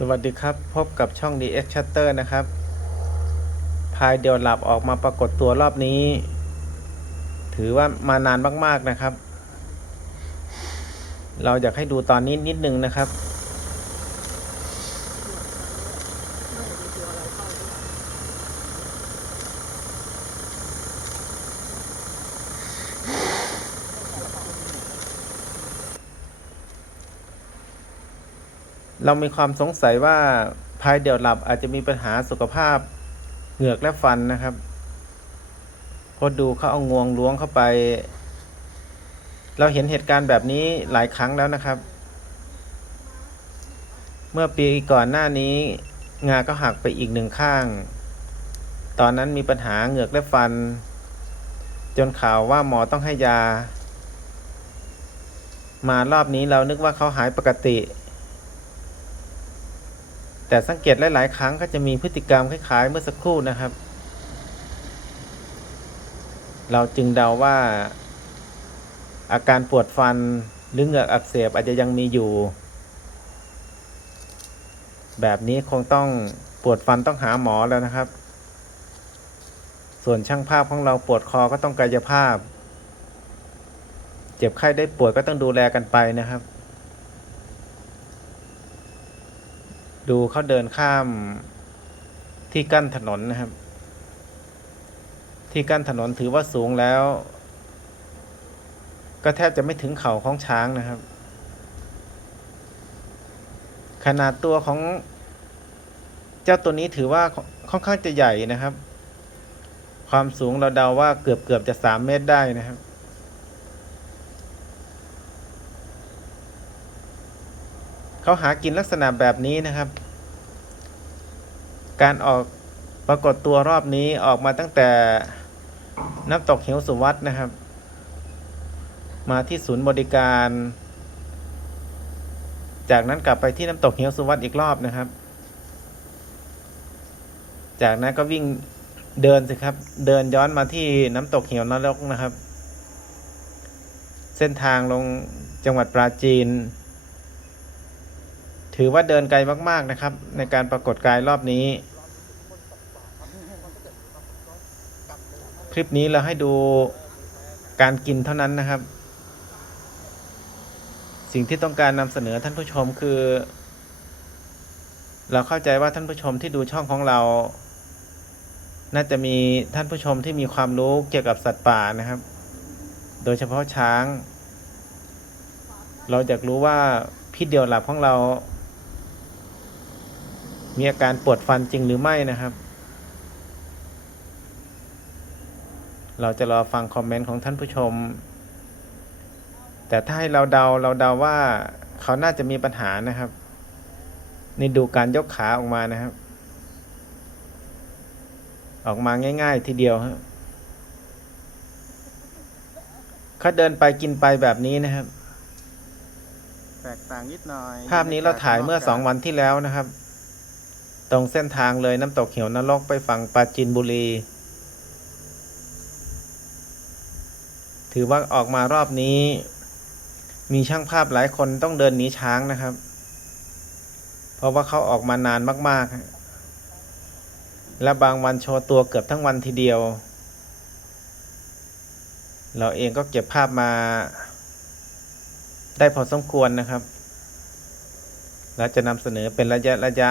สวัสดีครับ พบกับช่อง DX Shutter นะครับ พายเดียวหลับออกมาปรากฏตัวรอบนี้ ถือว่ามานานมาก ๆนะครับ เราอยากให้ดูตอนนี้นิดนึงนะครับ เรามีความสงสัยว่าพายเดี่ยวหลับอาจจะมีปัญหาสุขภาพเหงือกและฟันนะครับพอดูเขาเอางวงล้วงเข้าไป เราเห็นเหตุการณ์แบบนี้หลายครั้งแล้วนะครับ เมื่อปีก่อนหน้านี้ งาก็หักไปอีกหนึ่งข้าง ตอนนั้นมีปัญหาเหงือกและฟัน จนข่าวว่าหมอต้องให้ยา มารอบนี้เรานึกว่าเขาหายปกติ แต่สังเกตหลาย ๆ ครั้งก็จะมีพฤติกรรมคล้าย ๆ เมื่อสักครู่นะครับ เราจึงเดาว่า อาการปวดฟันหรือเหงือกอักเสบอาจจะยังมีอยู่ แบบนี้คงต้องปวดฟันต้องหาหมอแล้วนะครับ ส่วนช่างภาพของเราปวดคอก็ต้องกายภาพ เจ็บไข้ได้ป่วยก็ต้องดูแลกันไปนะครับ ดูเขาเดินข้ามที่กั้นถนนนะครับ ที่กั้นถนนถือว่าสูงแล้ว ก็แทบจะไม่ถึงเข่าของช้างนะครับ ขนาดตัวของเจ้าตัวนี้ถือว่าค่อนข้างจะใหญ่นะครับ ความสูงเราเดาว่าเกือบเกือบจะสามเมตรได้นะครับ เขาหากินลักษณะแบบนี้นะครับ การออกปรากฏตัวรอบนี้ออกมาตั้งแต่น้ำตกเหวสุวัตนะครับ มาที่ศูนย์บริการ จากนั้นกลับไปที่น้ำตกเหวสุวัตอีกรอบนะครับ จากนั้นก็วิ่งเดินสิครับ เดินย้อนมาที่น้ำตกเหวนรกนะครับ เส้นทางลงจังหวัดปราจีน ถือว่าเดินไกลมาก ๆ นะครับ ในการปรากฏกายรอบนี้ คลิปนี้เราให้ดูการกินเท่านั้นนะครับ สิ่งที่ต้องการนำเสนอท่านผู้ชมคือ เราเข้าใจว่าท่านผู้ชมที่ดูช่องของเรา น่าจะมีท่านผู้ชมที่มีความรู้เกี่ยวกับสัตว์ป่านะครับ โดยเฉพาะช้าง เราอยากรู้ว่าพิษเดียวหลับของเรา มีอาการปวดฟันจริงหรือไม่นะครับ เราจะรอฟังคอมเมนต์ของท่านผู้ชม แต่ถ้าให้เราเดาเราเดาว่าเขาน่าจะมีปัญหานะครับนี่ดูการยกขาออกมานะครับ ออกมาง่าย ๆ ทีเดียวฮะเขาเดินไปกินไปแบบนี้นะครับ แตกต่างนิดหน่อย ภาพนี้เราถ่ายเมื่อสองวันที่แล้วนะครับ ตรงเส้นทางเลยน้ำตกเหี่ยวนรกไปฝั่งปราจีนบุรี ถือว่าออกมารอบนี้ มีช่างภาพหลายคนต้องเดินหนีช้างนะครับ เพราะว่าเขาออกมานานมาก ๆ และบางวันโชว์ตัวเกือบทั้งวันทีเดียว เราเองก็เก็บภาพมา ได้พอสมควรนะครับ และจะนำเสนอเป็นระยะระยะ